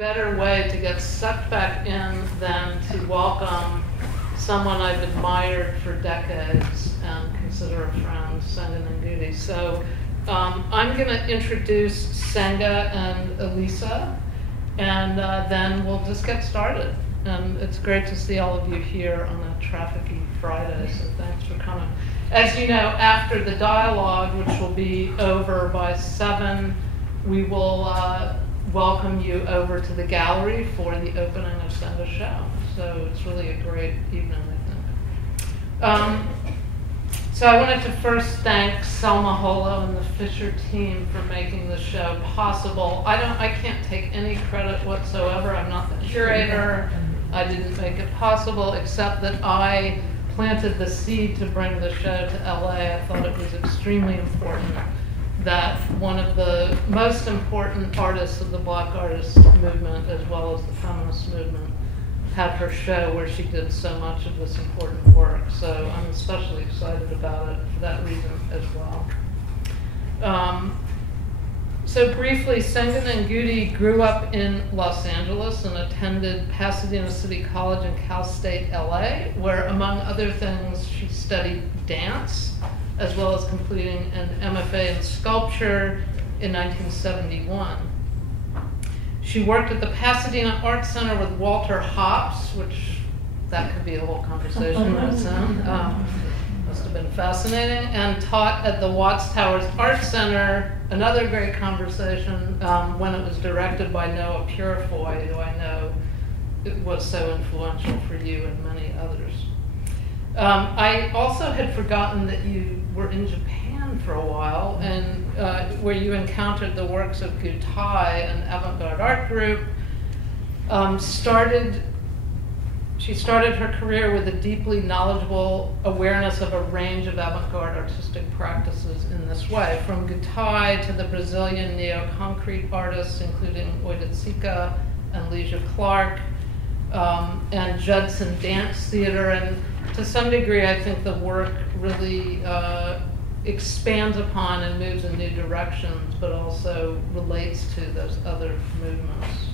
better way to get sucked back in than to welcome someone I've admired for decades and consider a friend, Senga Nengudi. So I'm going to introduce Senga and Elisa, and then we'll just get started. And it's great to see all of you here on a trafficy Friday, so thanks for coming. As you know, after the dialogue, which will be over by 7, we will welcome you over to the gallery for the opening of Senga's show. So it's really a great evening, I think. So I wanted to first thank Selma Holo and the Fisher team for making the show possible. I can't take any credit whatsoever. I'm not the curator. I didn't make it possible, except that I planted the seed to bring the show to LA. I thought it was extremely important that one of the most important artists of the Black artist movement, as well as the feminist movement, had her show where she did so much of this important work. So I'm especially excited about it for that reason as well. So briefly, Senga Nengudi grew up in Los Angeles and attended Pasadena City College and Cal State LA, where among other things she studied dance, as well as completing an MFA in sculpture in 1971. She worked at the Pasadena Art Center with Walter Hopps, which that could be a whole conversation on its own. Must have been fascinating, and taught at the Watts Towers Art Center, another great conversation, when it was directed by Noah Purifoy, who I know was so influential for you and many others. I also had forgotten that you were in Japan for a while, and where you encountered the works of Gutai, an avant-garde art group. She started her career with a deeply knowledgeable awareness of a range of avant-garde artistic practices in this way, from Gutai to the Brazilian neo-concrete artists, including Oida Sika and Leisha Clark, and Judson Dance Theater. And to some degree, I think the work really expands upon and moves in new directions, but also relates to those other movements.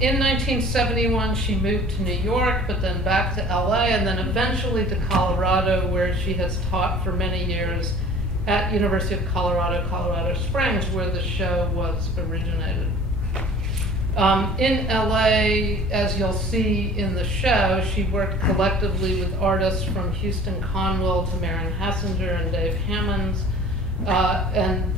In 1971, she moved to New York, but then back to LA, and then eventually to Colorado, where she has taught for many years at University of Colorado, Colorado Springs, where the show was originated. In LA, as you'll see in the show, she worked collectively with artists from Houston Conwell to Marion Hassinger and Dave Hammonds, and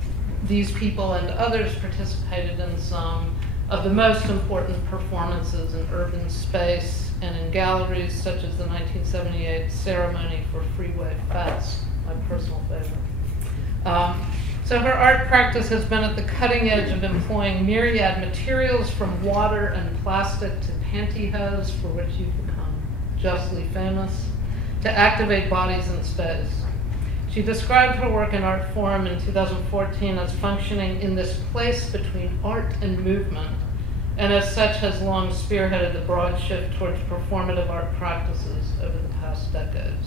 these people and others participated in some of the most important performances in urban space and in galleries, such as the 1978 Ceremony for Freeway Fest, my personal favorite. So her art practice has been at the cutting edge of employing myriad materials, from water and plastic to pantyhose, for which you've become justly famous, to activate bodies in space. She described her work in Art Forum in 2014 as functioning in this place between art and movement, and as such has long spearheaded the broad shift towards performative art practices over the past decades.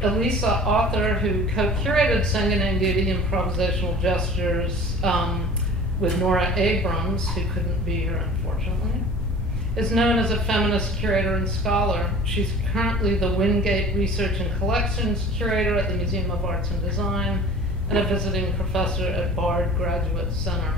Elisa, author who co-curated Senga Nengudi Improvisational Gestures with Nora Abrams, who couldn't be here unfortunately, is known as a feminist curator and scholar. She's currently the Wingate Research and Collections Curator at the Museum of Arts and Design and a visiting professor at Bard Graduate Center.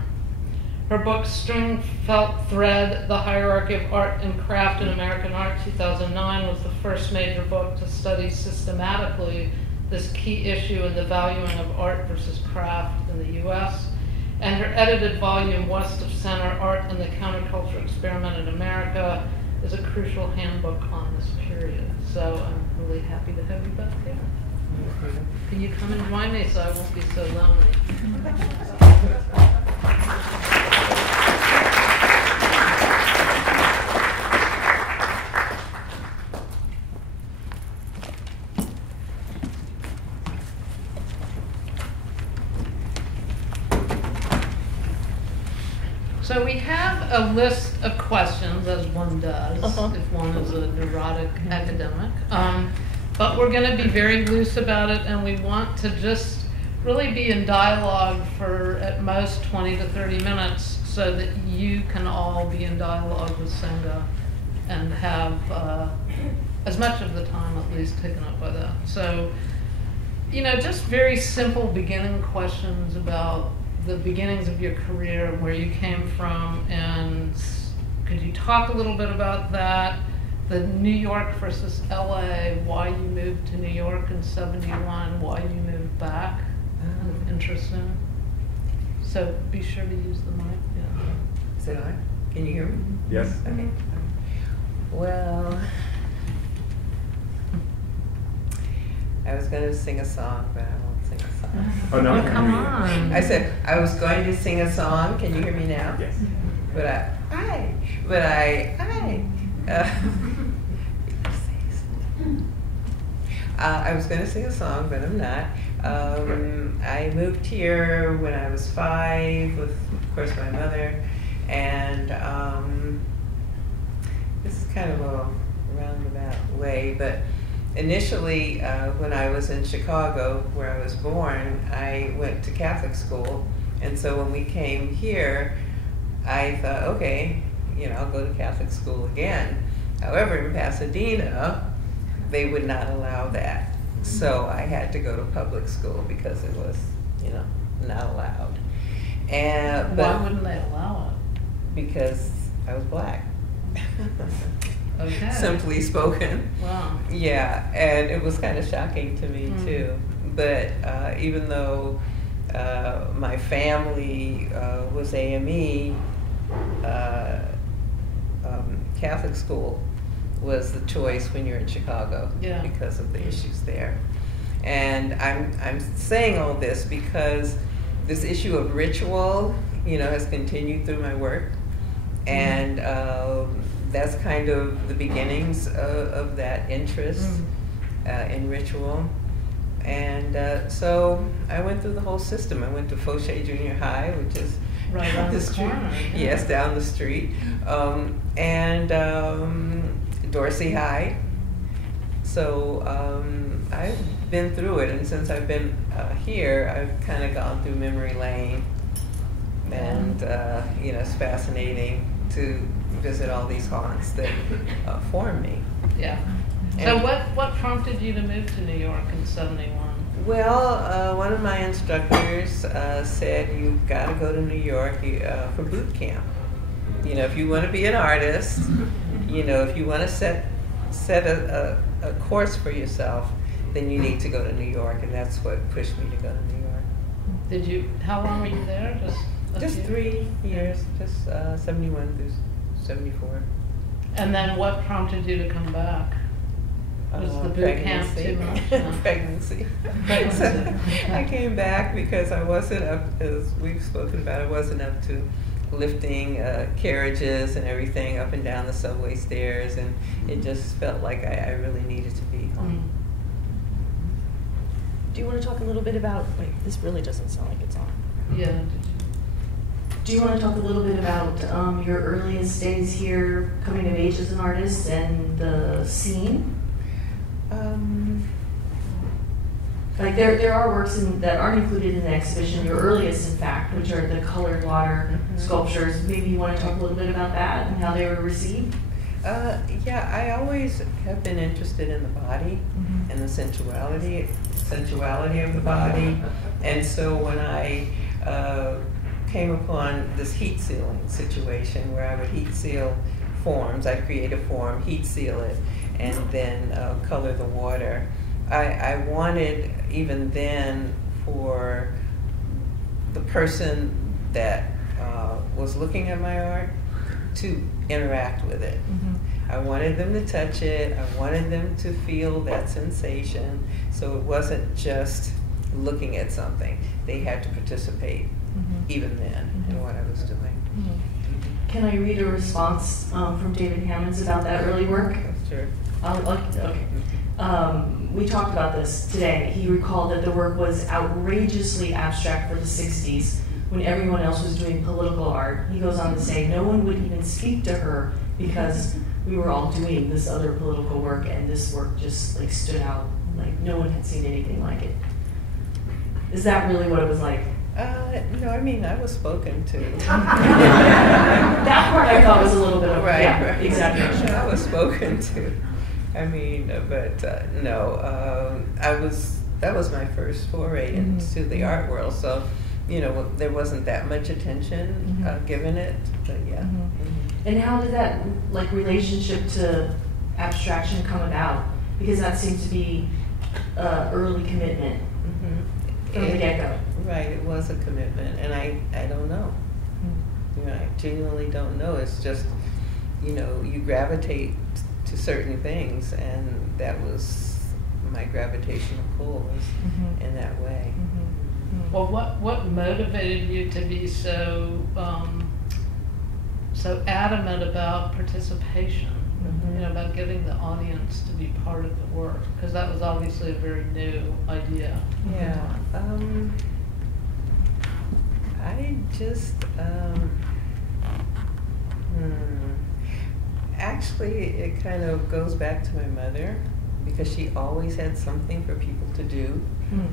Her book, String Felt Thread, The Hierarchy of Art and Craft in American Art, 2009, was the first major book to study systematically this key issue in the valuing of art versus craft in the US. And her edited volume, West of Center, Art and the Counterculture Experiment in America, is a crucial handbook on this period. So I'm really happy to have you both here. Can you come and join me so I won't be so lonely? So we have a list of questions, as one does, if one is a neurotic academic. But we're going to be very loose about it, and we want to just really be in dialogue for at most 20 to 30 minutes so that you can all be in dialogue with Senga and have as much of the time at least taken up by that. So, you know, just very simple beginning questions about the beginnings of your career and where you came from, and could you talk a little bit about that? The New York versus LA, why you moved to New York in '71, why you moved back. Interesting. So be sure to use the mic. Yeah. Is it on? Can you hear me? Yes. Okay. Well, I was going to sing a song, but I won't sing a song. Oh, no, Come on. I said I was going to sing a song. Can you hear me now? Yes. But I was going to sing a song, but I'm not. I moved here when I was 5 with, of course, my mother, and this is kind of a roundabout way, but initially when I was in Chicago, where I was born, I went to Catholic school, and so when we came here, I thought, okay, you know, I'll go to Catholic school again. However, in Pasadena, they would not allow that. So I had to go to public school because it was, you know, not allowed. And why wouldn't they allow it? Because I was black. Okay. Simply spoken. Wow. Yeah, and it was kind of shocking to me too. But even though my family was AME, Catholic school was the choice when you're in Chicago because of the issues there. And I'm saying all this because this issue of ritual, you know, has continued through my work, and that's kind of the beginnings of that interest in ritual. And so I went through the whole system. I went to Fauché Junior High, which is right down the street. Yes, down the street. And Dorsey High. So I've been through it, and since I've been here, I've kind of gone through memory lane, and you know, it's fascinating to visit all these haunts that form me. Yeah. So what prompted you to move to New York in '71? Well, one of my instructors said, you've got to go to New York for boot camp. You know, if you want to be an artist, you know, if you want to set a course for yourself, then you need to go to New York, and that's what pushed me to go to New York. Did you? How long were you there? Just 3 years, just 71 through 74. And then what prompted you to come back? Was the boot camp too much? No. Pregnancy. So I came back because I wasn't up, as we've spoken about, I wasn't up to lifting carriages and everything up and down the subway stairs, and it just felt like I really needed to be home. Do you want to talk a little bit about, wait, this really doesn't sound like it's on. Yeah. Do you want to talk a little bit about your earliest days here, coming of age as an artist, and the scene? Like there are works that aren't included in the exhibition, your earliest in fact, which are the colored water sculptures. Maybe you want to talk a little bit about that and how they were received? Yeah, I always have been interested in the body and the sensuality of the body. And so when I came upon this heat sealing situation where I would heat seal forms, I'd create a form, heat seal it, and then color the water. I wanted, even then, for the person that was looking at my art to interact with it. I wanted them to touch it. I wanted them to feel that sensation. So it wasn't just looking at something. They had to participate, even then, in what I was doing. Can I read a response from David Hammonds about that early work? Sure. Okay. We talked about this today. He recalled that the work was outrageously abstract for the 60s when everyone else was doing political art. He goes on to say, no one would even speak to her because we were all doing this other political work, and this work just like stood out. Like no one had seen anything like it. Is that really what it was like? No, I mean, I was spoken to. That part I thought was a little bit of, Right, yeah, right. exaggeration. I was spoken to. I mean, but no, that was my first foray into the art world. So, you know, there wasn't that much attention given it, but yeah. And how did that, like, relationship to abstraction come about? Because that seemed to be early commitment from the get-go. Right, it was a commitment, and I don't know. You know, I genuinely don't know. It's just, you know, you gravitate to certain things, and that was my gravitational pull was in that way. Well, what motivated you to be so so adamant about participation? You know, about giving the audience to be part of the work, because that was obviously a very new idea. Yeah. I just actually, it kind of goes back to my mother, because she always had something for people to do.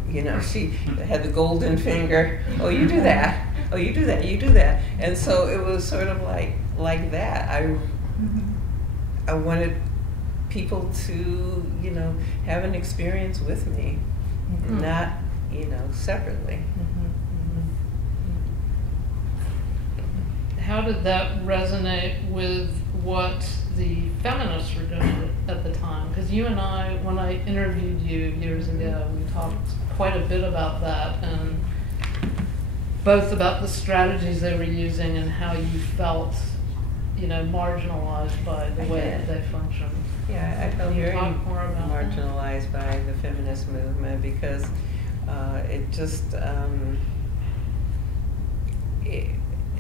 You know, she had the golden finger. Oh, you do that. Oh, you do that. You do that. And so it was sort of like that. I wanted people to, you know, have an experience with me, not, you know, separately. How did that resonate with what the feminists were doing at the time? Because you and I, when I interviewed you years ago, we talked quite a bit about that, and both about the strategies they were using and how you felt, you know, marginalized by the way that they functioned. Yeah, I felt very marginalized that? by the feminist movement, because it just,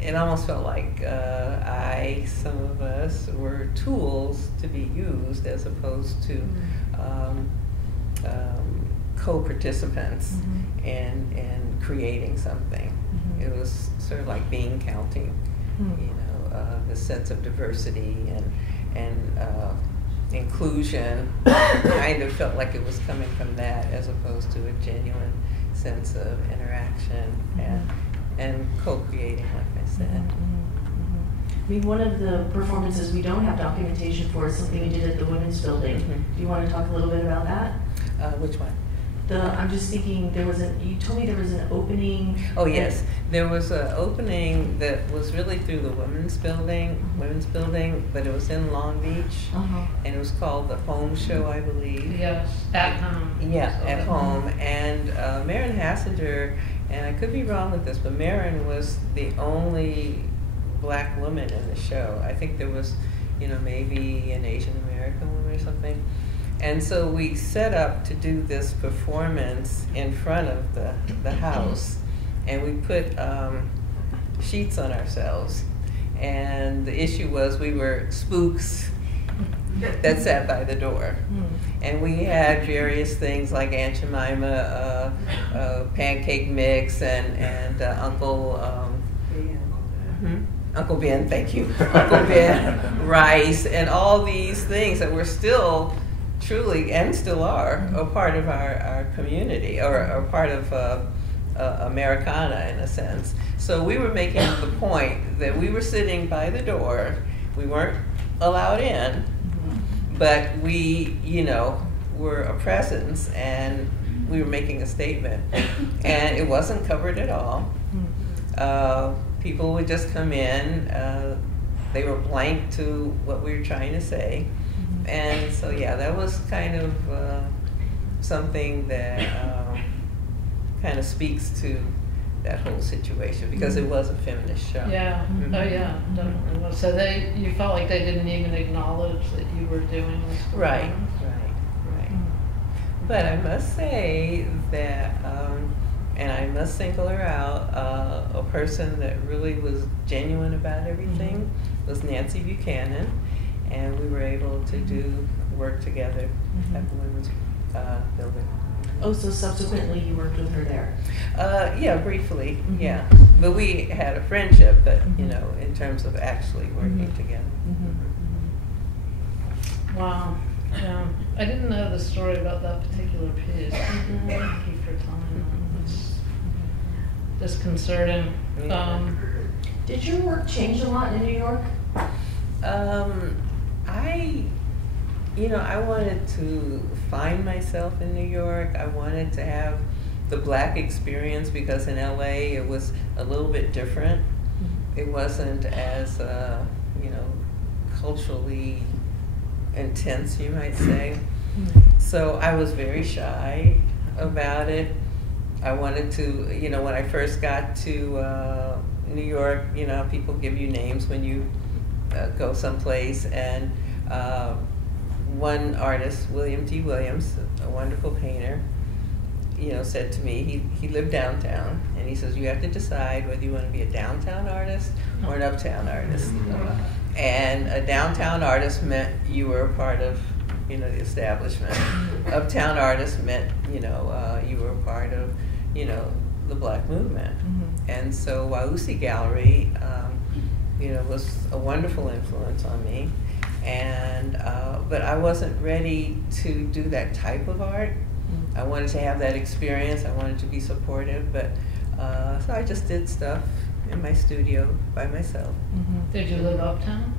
it almost felt like some of us were tools to be used as opposed to co-participants in creating something. It was sort of like bean counting, you know, the sense of diversity and inclusion kind of felt like it was coming from that as opposed to a genuine sense of interaction and co-creating, like I said. I mean, one of the performances we don't have documentation for is something we did at the Women's Building. Do you want to talk a little bit about that? Which one? I'm just thinking, you told me there was an opening. Oh yes, there was an opening that was really through the Women's Building, but it was in Long Beach, and it was called the Home Show, I believe. Yes, at home. Yeah, at home, and Marin Hassinger, and I could be wrong with this, but Marin was the only black woman in the show. I think there was, you know, maybe an Asian American woman or something. And so we set up to do this performance in front of the house, and we put sheets on ourselves. And the issue was we were spooks that sat by the door. And we had various things like Aunt Jemima, pancake mix, and Uncle Ben, thank you, Uncle Ben, rice, and all these things that were still truly, and still are, a part of our community, or a part of Americana in a sense. So we were making the point that we were sitting by the door, we weren't allowed in, but we, you know, were a presence, and we were making a statement. And it wasn't covered at all. People would just come in, they were blank to what we were trying to say. And so, yeah, that was kind of something that kind of speaks to that whole situation, because it was a feminist show. Yeah, oh yeah, definitely was. So you felt like they didn't even acknowledge that you were doing this. Right. But I must say that, and I must single her out, a person that really was genuine about everything was Nancy Buchanan. And we were able to do work together at the Women's Building. Oh, so subsequently you worked with her there? Yeah, briefly, yeah. But we had a friendship, but, you know, in terms of actually working together. Wow. Yeah. I didn't know the story about that particular piece. Thank you for telling me that. disconcerting. Yeah. Did your work change a lot in New York? I wanted to find myself in New York. I wanted to have the Black experience because in LA it was a little bit different. It wasn't as, culturally intense, you might say. So I was very shy about it. I wanted to, when I first got to New York, people give you names when you go someplace, and one artist, William T. Williams, a wonderful painter, said to me, he lived downtown, and he says, you have to decide whether you want to be a downtown artist or an uptown artist. And a downtown artist meant you were a part of, the establishment. Uptown artist meant, you were a part of, the Black movement. And so Wausi Gallery, was a wonderful influence on me. And but I wasn't ready to do that type of art. I wanted to have that experience. I wanted to be supportive, but so I just did stuff in my studio by myself. Did you live uptown?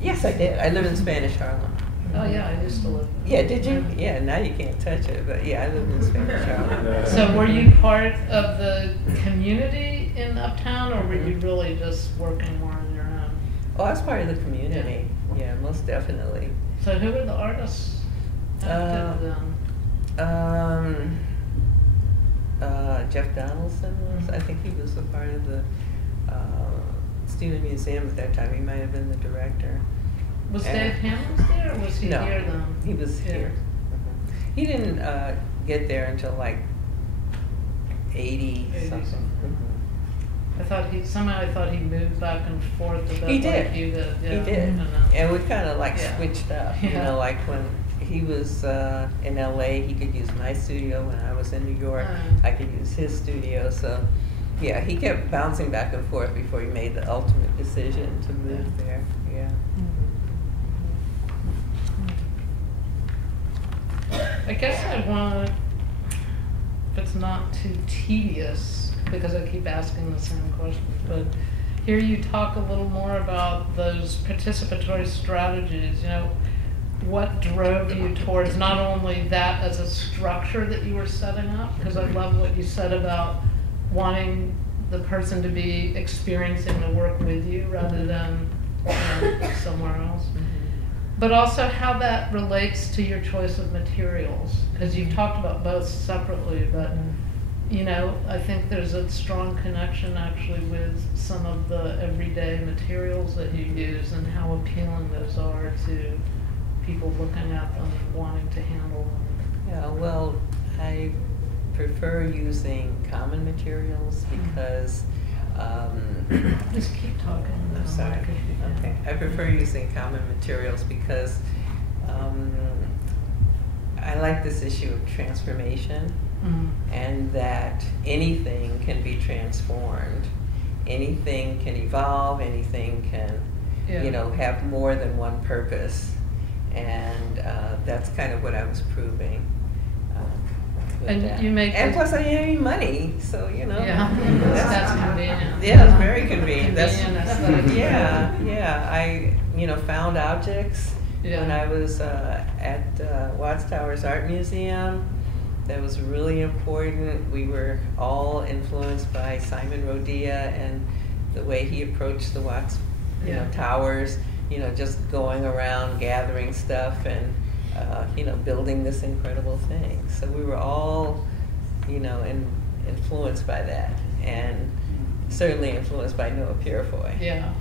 Yes, I did. I live in Spanish Harlem. Oh yeah, I used to live there. Yeah, did you? Yeah, now you can't touch it, but yeah, I lived in Spanish Harlem. So were you part of the community in uptown, or were you really just working more on your own? Oh, I was part of the community. Yeah, most definitely. So who were the artists active then? Jeff Donaldson was. I think he was a part of the Student Museum at that time. He might have been the director. Was Dave Hammonds there, or was he No, here then? He was here. He didn't get there until like 80 something. I thought I thought he moved back and forth a bit. He did. Like you did. Yeah. He did. And we kind of like Yeah. switched up. Like when he was in LA, he could use my studio. When I was in New York, I could use his studio. So, yeah, he kept bouncing back and forth before he made the ultimate decision to move there. Yeah. I guess I want, if it's not too tedious, because I keep asking the same questions, but hear you talk a little more about those participatory strategies. What drove you towards not only that as a structure that you were setting up, because I love what you said about wanting the person to be experiencing the work with you rather than somewhere else. But also how that relates to your choice of materials, because you've talked about both separately, but I think there's a strong connection actually with some of the everyday materials that you use and how appealing those are to people looking at them and wanting to handle them. Yeah, well, I prefer using common materials because just keep talking. I'm sorry. Okay. I prefer using common materials because I like this issue of transformation, and that anything can be transformed. Anything can evolve, anything can, have more than one purpose. And that's kind of what I was proving. And plus I didn't have any money, so that's convenient. Yeah, it's very convenient. Convenient. I found objects when I was at Watts Towers Art Museum. That was really important. We were all influenced by Simon Rodia and the way he approached the Watts towers. Just going around gathering stuff and building this incredible thing. So we were all, influenced by that, and certainly influenced by Noah Purifoy. Yeah.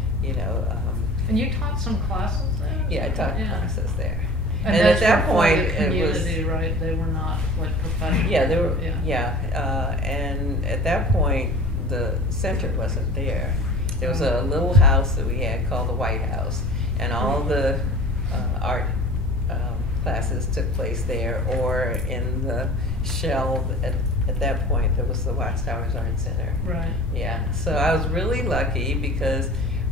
And you taught some classes there? Yeah, I taught classes there. And at that point, it was right. They were not like professional. Yeah, they were. Yeah, and at that point, the center wasn't there. There was a little house that we had called the White House, and all the art classes took place there, or in the shell. At that point, there was the Watts Towers Art Center. Right. Yeah. So I was really lucky because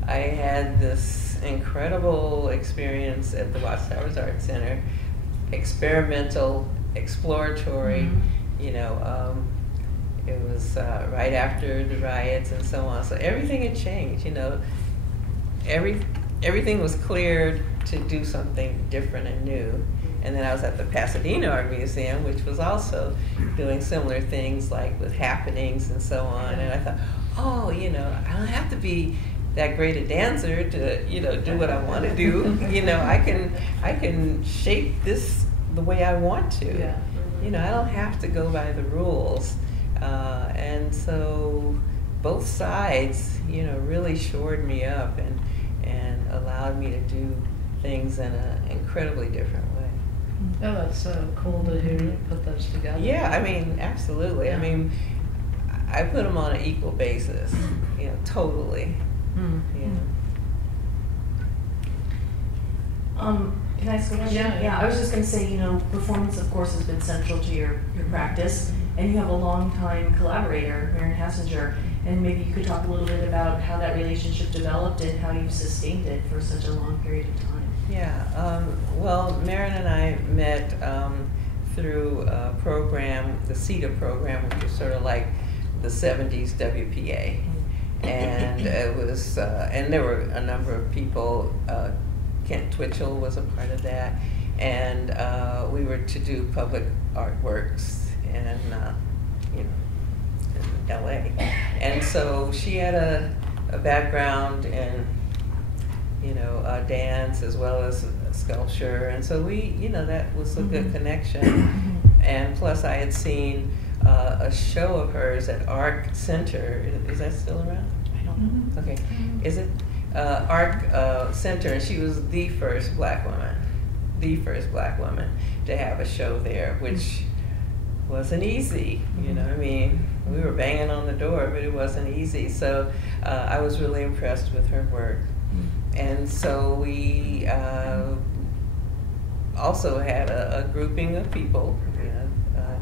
I had this incredible experience at the Watts Towers Art Center, experimental, exploratory. it was right after the riots and so on. So everything had changed, you know. Everything was cleared to do something different and new. And then I was at the Pasadena Art Museum, which was also doing similar things, like with happenings and so on. And I thought, oh, you know, I don't have to be that great a dancer to, you know, do what I want to do. You know, I can shape this the way I want to. Yeah. You know, I don't have to go by the rules. And so both sides, you know, really shored me up and allowed me to do things in an incredibly different way. Oh, that's so cool to hear you put those together. Yeah, I mean, absolutely. Yeah. I mean, I put them on an equal basis, you know, totally. Mm. Can I ask a question? Yeah. I was just going to say, you know, performance, of course, has been central to your practice, and you have a long-time collaborator, Marion Hassinger, and maybe you could talk a little bit about how that relationship developed and how you've sustained it for such a long period of time. Yeah, well, Marion and I met through a program, the CETA program, which is sort of like the 70s WPA. And it was, and there were a number of people. Kent Twitchell was a part of that, and we were to do public artworks in, you know, in LA. And so she had a background in, you know, dance as well as sculpture, and so we, you know, that was a good connection. And plus, I had seen a show of hers at Arc Center. Is that still around? I don't know. Okay, is it Arc Center? And she was the first black woman to have a show there, which wasn't easy. You know, I mean, we were banging on the door, but it wasn't easy. So I was really impressed with her work. And so we also had a grouping of people, you know,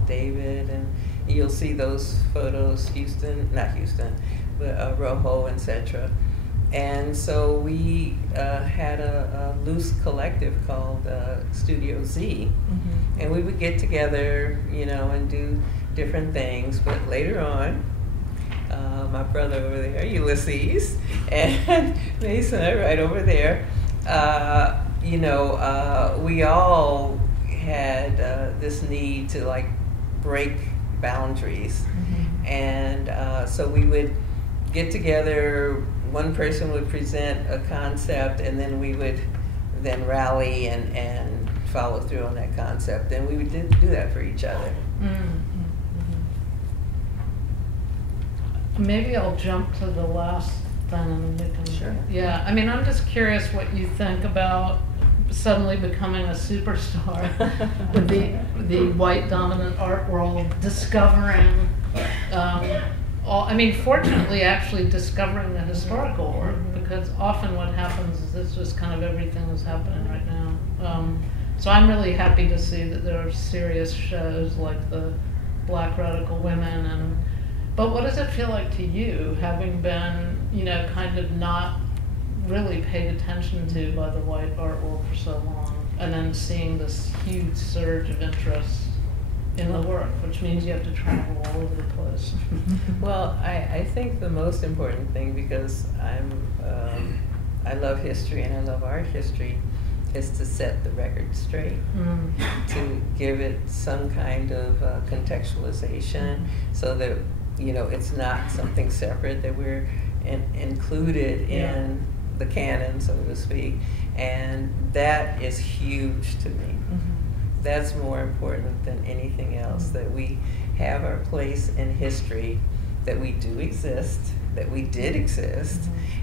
David, and you'll see those photos, not Houston, but Rojo, etc. And so we had a loose collective called Studio Z, and we would get together, you know, and do different things. But later on, my brother over there, Ulysses, and Mason right over there, you know, we all had this need to like break boundaries. And so we would get together, one person would present a concept, and then we would then rally and follow through on that concept. And we would do that for each other. Maybe I'll jump to the last thing and then we can. Sure. Yeah, I mean, I'm just curious what you think about suddenly becoming a superstar with the white dominant art world, discovering, I mean, fortunately, actually discovering the historical work, because often what happens is it's just kind of everything that's happening right now. So I'm really happy to see that there are serious shows like the Black Radical Women but what does it feel like to you, having been, you know, kind of not really paid attention to by the white art world for so long, and then seeing this huge surge of interest in the work, which means you have to travel all over the place? Well, I think the most important thing, because I love history and I love art history, is to set the record straight, to give it some kind of contextualization, so that, you know, it's not something separate, that we're included in the canon, so to speak. And that is huge to me. That's more important than anything else, that we have our place in history, that we do exist, that we did exist,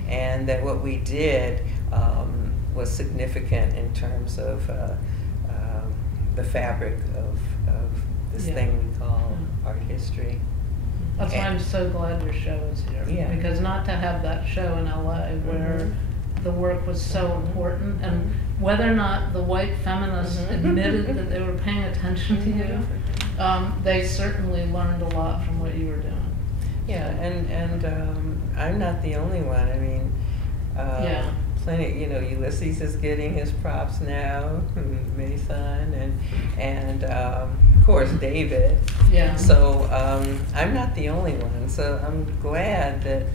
and that what we did was significant in terms of the fabric of this thing we call art history. That's why I'm so glad your show is here. Yeah. Because not to have that show in LA where the work was so important, and whether or not the white feminists admitted that they were paying attention to you, they certainly learned a lot from what you were doing. Yeah, and I'm not the only one. I mean, plenty, Ulysses is getting his props now, Mason, and of course David. Yeah. So I'm not the only one. So I'm glad that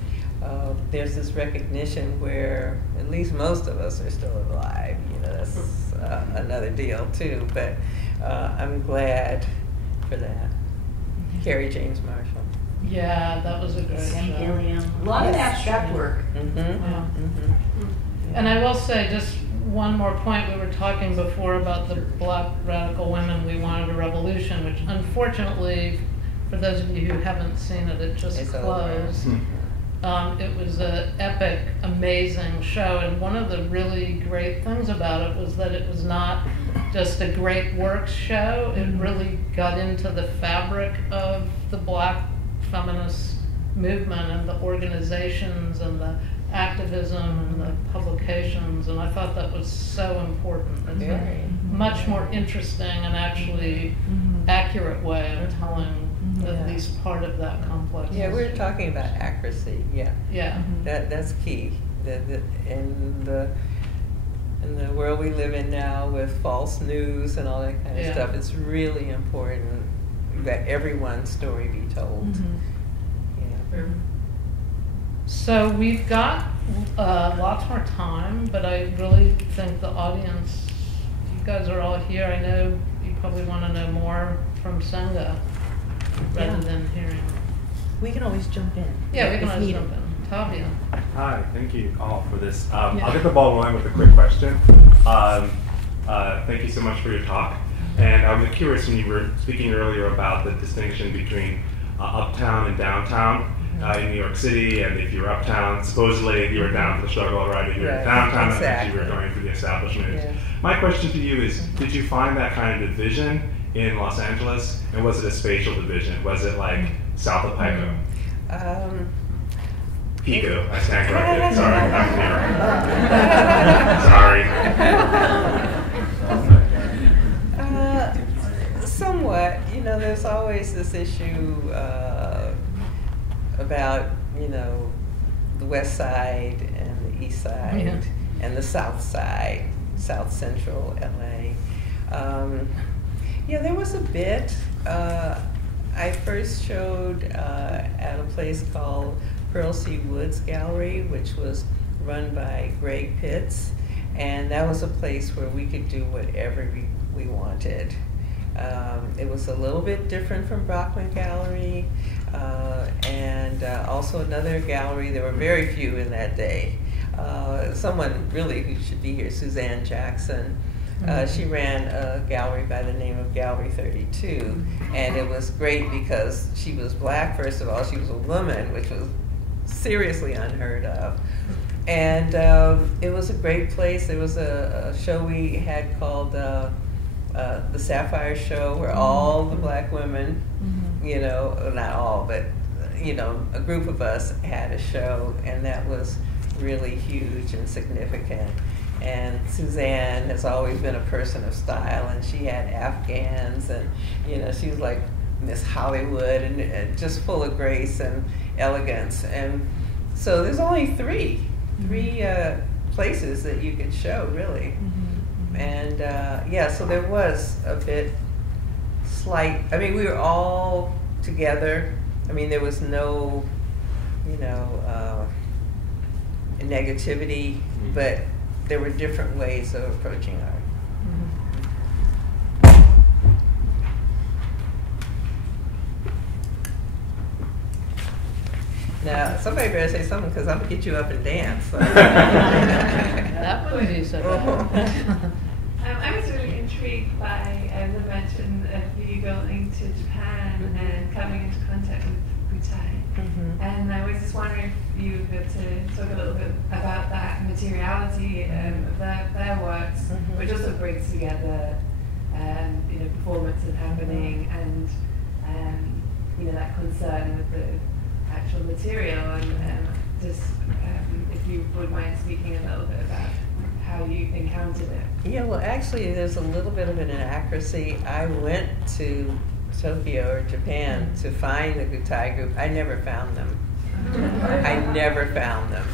there's this recognition where at least most of us are still alive. That's another deal too. But I'm glad for that. Carrie James Marshall. Yeah, that was a great show. A lot of abstract work. Yeah. And I will say just one more point. We were talking before about the Black radical women. We wanted a revolution, which unfortunately, for those of you who haven't seen it, it just closed. It was an epic, amazing show, and one of the really great things about it was that it was not just a great works show. It really got into the fabric of the Black feminist movement and the organizations and the activism and the publications, and I thought that was so important. It's a much more interesting and actually accurate way of telling at least part of that complex. Yeah, we're talking about accuracy. Yeah. Yeah. That's key. In the world we live in now with false news and all that kind of stuff, it's really important that everyone's story be told. So we've got lots more time, but I really think the audience, you guys are all here. I know you probably want to know more from Senga rather than hearing. We can always jump in. Yeah, we can always jump in. Tavia. Hi, thank you all for this. I'll get the ball rolling with a quick question. Thank you so much for your talk. And I was curious when you were speaking earlier about the distinction between uptown and downtown in New York City, and if you were uptown, supposedly you were down for the struggle, right? If you were downtown, you were going for the establishment. Yeah. My question to you is, did you find that kind of division in Los Angeles, and was it a spatial division? Was it like south of Pico? Pico, I stand corrected. Sorry, I'm here. Sorry. Somewhat. There's always this issue about, the west side and the east side and the south side, south central LA. There was a bit. I first showed at a place called Pearl C. Woods Gallery, which was run by Greg Pitts, and that was a place where we could do whatever we wanted. It was a little bit different from Brockman Gallery, and also another gallery. There were very few in that day. Someone really who should be here, Suzanne Jackson. She ran a gallery by the name of Gallery 32, and it was great because she was Black, first of all. She was a woman, which was seriously unheard of. And it was a great place. There was a show we had called the Sapphire Show, where all the Black women, not all, but a group of us had a show, and that was really huge and significant. And Suzanne has always been a person of style, and she had Afghans, and she was like Miss Hollywood, and just full of grace and elegance. And so there's only three places that you could show, really. And so there was a bit slight. I mean, we were all together. I mean, there was no, negativity, but there were different ways of approaching art. Now, somebody better say something, because I'm going to get you up and dance. So. That would be so bad. I was really intrigued by the mention of you going to Japan and coming into contact with Gutai. And I was just wondering if you could talk a little bit about that materiality of their works, which also brings together performances happening and that concern with the actual material, and just if you would mind speaking a little bit about how you encountered it. Yeah, well, actually, there's a little bit of an inaccuracy. I went to Tokyo or Japan to find the Gutai group. I never found them. I never found them.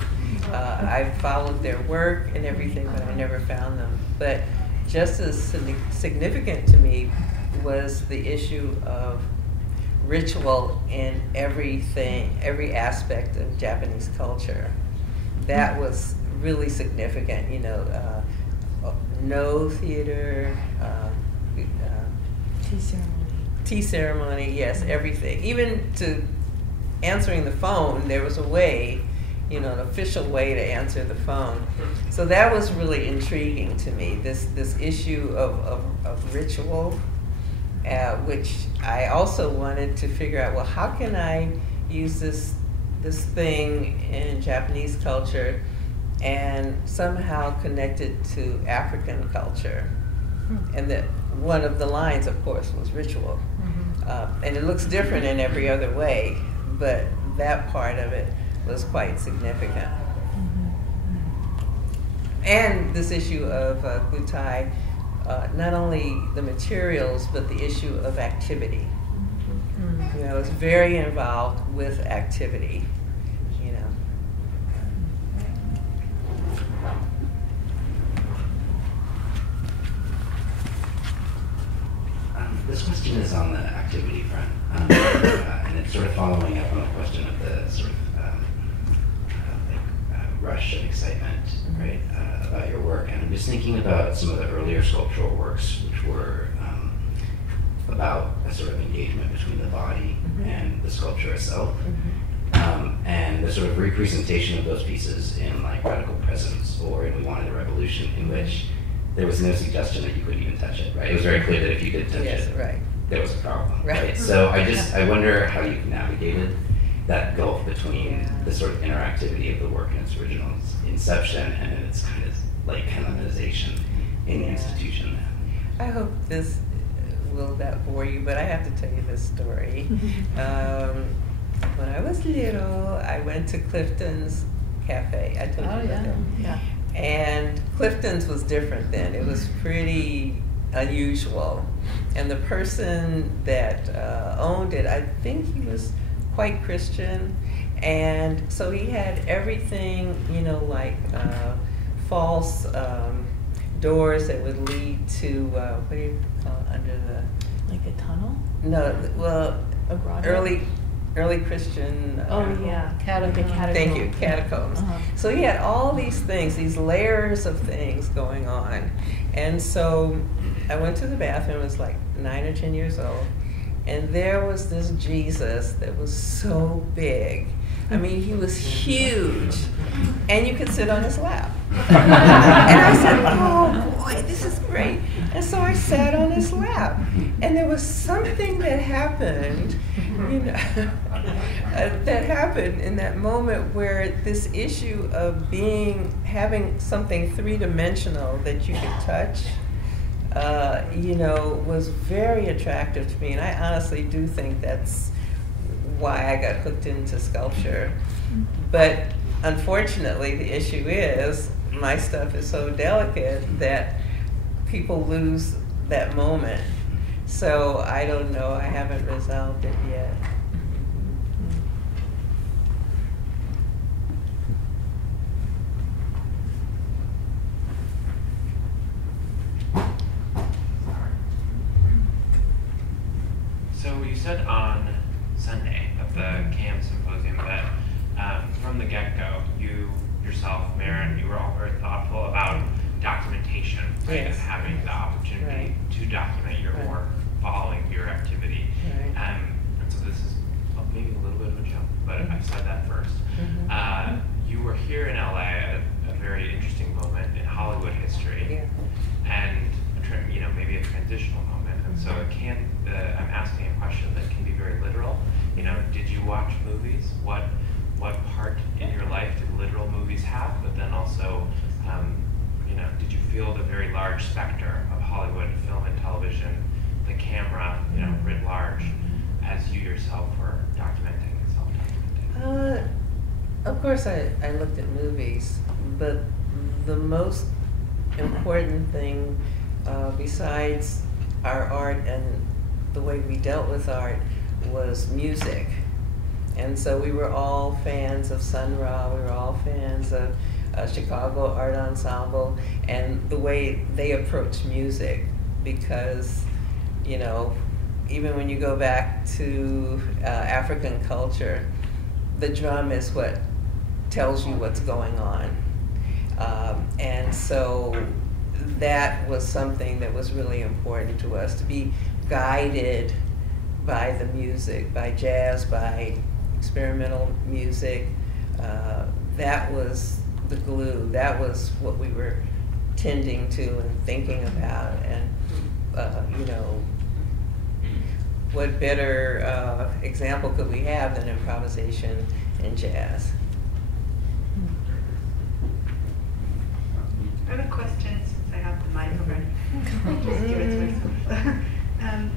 I followed their work and everything, but I never found them. But just as significant to me was the issue of ritual in everything, every aspect of Japanese culture. That was really significant, you know, no theater, tea ceremony, yes, everything. Even to answering the phone, there was a way, you know, an official way to answer the phone. So that was really intriguing to me, this issue of ritual, which I also wanted to figure out, well, how can I use this thing in Japanese culture and somehow connect it to African culture? And that one of the lines, of course, was ritual. And it looks different in every other way, but that part of it was quite significant. And this issue of gutai, not only the materials, but the issue of activity. You know, it's very involved with activity, you know. This question is on the activity front, and it's sort of following up on the question of the sort of rush of excitement, right, about your work. And I'm just thinking about some of the earlier sculptural works, which were about a sort of engagement between the body and the sculpture itself, and the sort of representation of those pieces in like Radical Presence or in We Wanted a Revolution, in which there was no suggestion that you couldn't even touch it, right? It was very clear that if you did touch it, right, there was a problem, right? So I wonder how you've navigated that gulf between the sort of interactivity of the work in its original inception and in its kind of like canonization in the institution. I hope this will not bore you, but I have to tell you this story. When I was little, I went to Clifton's Cafe. I told you about that. Yeah. And Clifton's was different then. It was pretty unusual. And the person that owned it, I think he was quite Christian. And so he had everything, you know, like false doors that would lead to, what do you call it, under the... Like a tunnel? No, well, A grotto? early Christian... Catacombs. Thank you, catacombs. So he had all these things, these layers of things going on. And so I went to the bathroom, I was like 9 or 10 years old, and there was this Jesus that was so big. I mean, he was huge, and you could sit on his lap. And I said, oh boy, this is great. And so I sat on his lap, and there was something that happened, you know, that happened in that moment where this issue of having something three-dimensional that you could touch, you know, was very attractive to me. And I honestly do think that's why I got hooked into sculpture. But unfortunately, the issue is my stuff is so delicate that people lose that moment. So I don't know, I haven't resolved it yet. So you said on Sunday at the CAM symposium that from the get-go, you yourself, Maren, you were all very thoughtful about documentation, right? Yes. And having the opportunity to document your work following your activity. Right. And so this is maybe a little bit of a jump, but I've said that first. You were here in LA at a very interesting moment in Hollywood history, and you know, maybe a transitional moment. And so it can, I'm asking a question that can be very literal. You know, did you watch movies? What part in your life did literal movies have? But then also, you know, did you feel the very large specter of Hollywood film and television, the camera, you know, writ large, as you yourself were documenting and self-documenting? Of course I looked at movies, but the most important thing besides our art and the way we dealt with art was music. And so we were all fans of Sun Ra, we were all fans of Chicago Art Ensemble, and the way they approach music, because, you know, even when you go back to African culture, the drum is what tells you what's going on. And so that was something that was really important to us, to be guided by the music, by jazz, by experimental music. That was the glue. That was what we were tending to and thinking about. And, you know, what better example could we have than improvisation in jazz? I have a question since I have the mic already. Just give it to myself.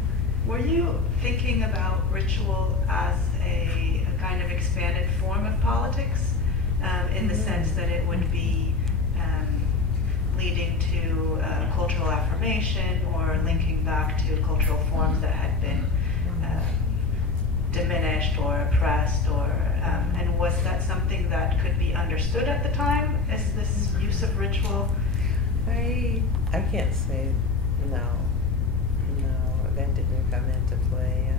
Were you thinking about ritual as a kind of expanded form of politics, in the sense that it would be leading to cultural affirmation or linking back to cultural forms that had been diminished or oppressed, or and was that something that could be understood at the time as this use of ritual? I can't say no. No, that didn't come into play.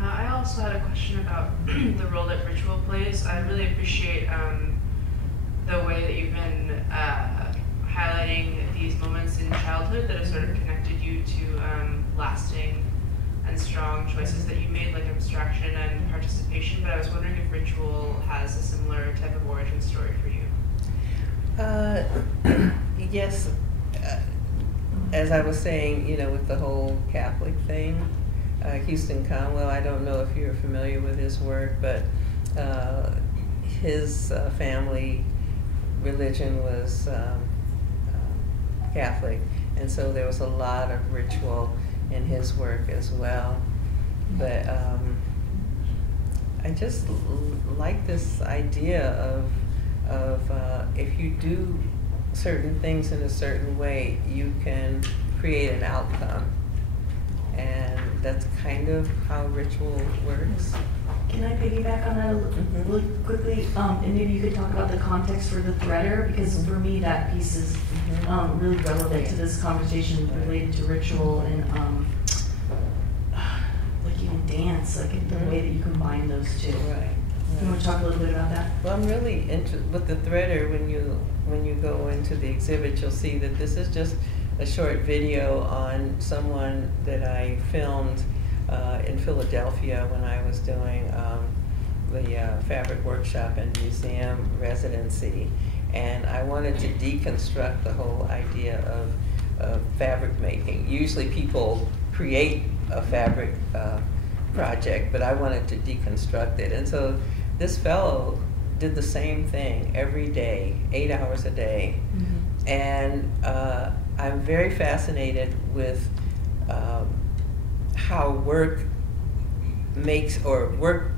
I also had a question about the role that ritual plays. I really appreciate the way that you've been highlighting these moments in childhood that have sort of connected you to lasting and strong choices that you made, like abstraction and participation. But I was wondering if ritual has a similar type of origin story for you. Yes. As I was saying, you know, with the whole Catholic thing, Houston Conwell, I don't know if you're familiar with his work, but his family religion was Catholic, and so there was a lot of ritual in his work as well. But I just like this idea of if you do certain things in a certain way, you can create an outcome. And that's kind of how ritual works. Can I piggyback on that a really quickly? And maybe you could talk about the context for the threader, because for me that piece is really relevant to this conversation related to ritual and like even dance, like the way that you combine those two. Right. You want to talk a little bit about that? Well, I'm really interested with the threader. When you go into the exhibit, you'll see that this is just a short video on someone that I filmed in Philadelphia when I was doing the fabric workshop and museum residency. And I wanted to deconstruct the whole idea of fabric making. Usually people create a fabric project, but I wanted to deconstruct it. And so this fellow did the same thing every day, 8 hours a day. Mm-hmm. And I'm very fascinated with how work makes, or work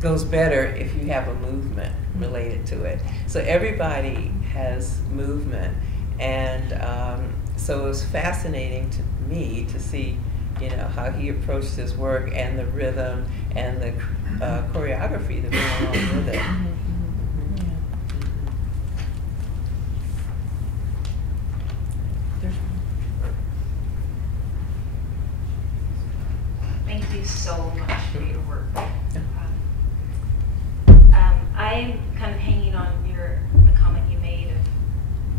goes better if you have a movement related to it. So everybody has movement, and so it was fascinating to me to see, you know, how he approached his work and the rhythm and the choreography that went along with it. Thank you so much for your work. I'm kind of hanging on the comment you made of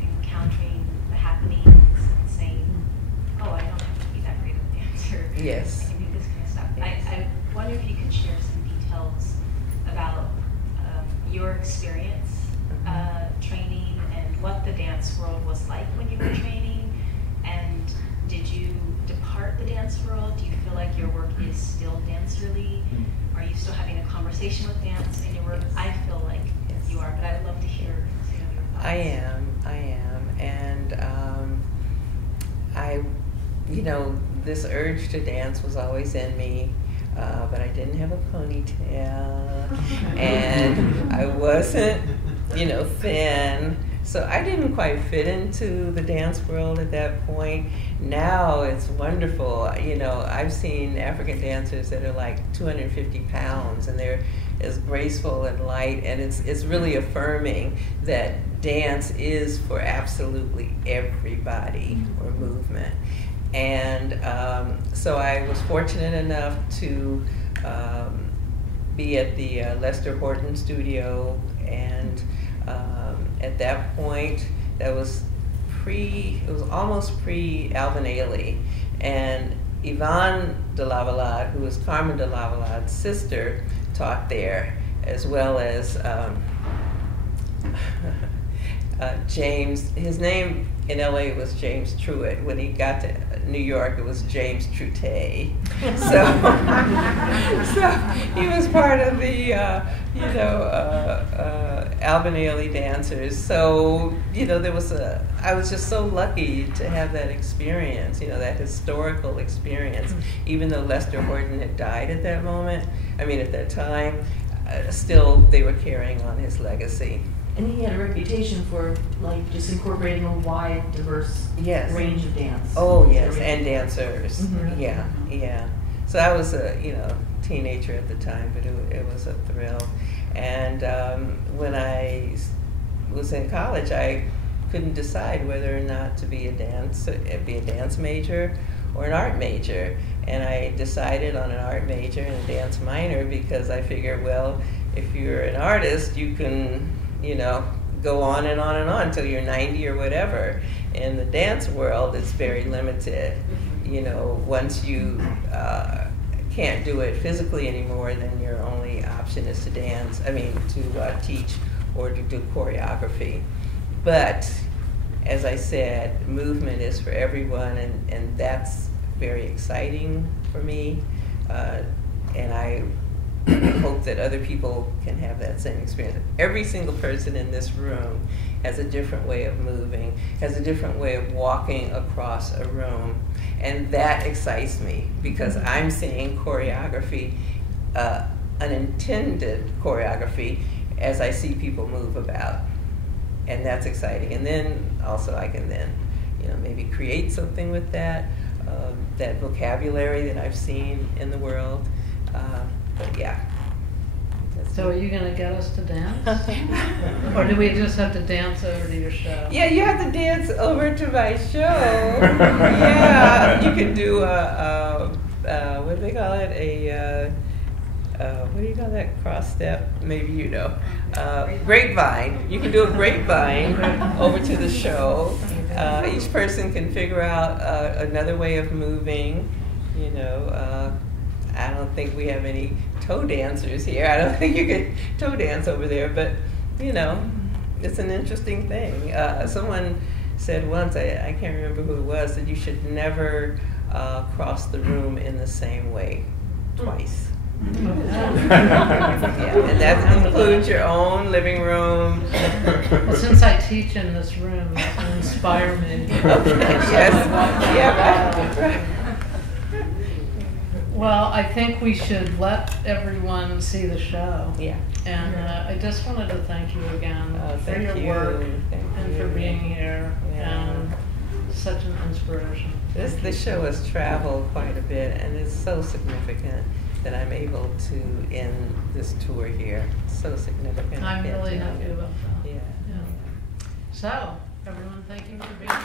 encountering the happenings and saying, oh, I don't have to be that great of a dancer. Yes. I can do this kind of stuff. Yes. I wonder if you could share some details about your experience training and what the dance world was like when you were training, and did you depart the dance world? Do you feel like your work is still dancerly? Are you still having a conversation with dance in your work? Yes. I feel like you are, but I would love to hear some of your thoughts. I am, and you know, this urge to dance was always in me, but I didn't have a ponytail, and I wasn't, you know, thin, So I didn't quite fit into the dance world at that point. Now it's wonderful. You know, I've seen African dancers that are like 250 pounds, and they're as graceful and light, and it's really affirming that dance is for absolutely everybody, or movement. And so I was fortunate enough to be at the Lester Horton studio, and at that point, it was almost pre-Alvin Ailey, and Yvonne de Lavalade, who was Carmen de Lavalade's sister, taught there, as well as James. His name in LA was James Truitt. When he got to New York, it was James Trutte. So he was part of the Alvin Ailey dancers. So I was just so lucky to have that experience, that historical experience. Even though Lester Horton had died at that moment, at that time, still they were carrying on his legacy. And he had a reputation for just incorporating a wide, diverse range of dance. Oh yes, and dancers. Mm-hmm. Yeah. So I was a teenager at the time, but it was a thrill. And when I was in college, I couldn't decide whether or not to be a dance major or an art major. And I decided on an art major and a dance minor because I figured, well, if you're an artist, you can go on and on and on until you're 90 or whatever. In the dance world, it's very limited. Once you can't do it physically anymore, then your only option is to dance, to teach or to do choreography. But, as I said, movement is for everyone, and that's very exciting for me. And I hope that other people can have that same experience. Every single person in this room has a different way of moving, has a different way of walking across a room, and that excites me because I'm seeing choreography, unintended choreography, as I see people move about, and that's exciting. And then also I can then, maybe create something with that vocabulary that I've seen in the world. But yeah. So are you going to get us to dance? Or do we just have to dance over to your show? Yeah, you have to dance over to my show. Yeah, you can do what do they call it? What do you call that cross step? Maybe grapevine. You can do a grapevine over to the show. Each person can figure out another way of moving. I don't think we have any toe dancers here. I don't think you could toe dance over there, but it's an interesting thing. Someone said once, I can't remember who it was, that you should never cross the room in the same way twice. Yeah, and that includes your own living room. Well, since I teach in this room, that will inspire me. Yes. Yeah, right. Well, I think we should let everyone see the show. Yeah. And I just wanted to thank you again for your work and for being here. Yeah. And such an inspiration. The show has traveled quite a bit, and it's so significant that I'm able to end this tour here. So significant. I'm really happy about that. Yeah. So, everyone, thank you for being here.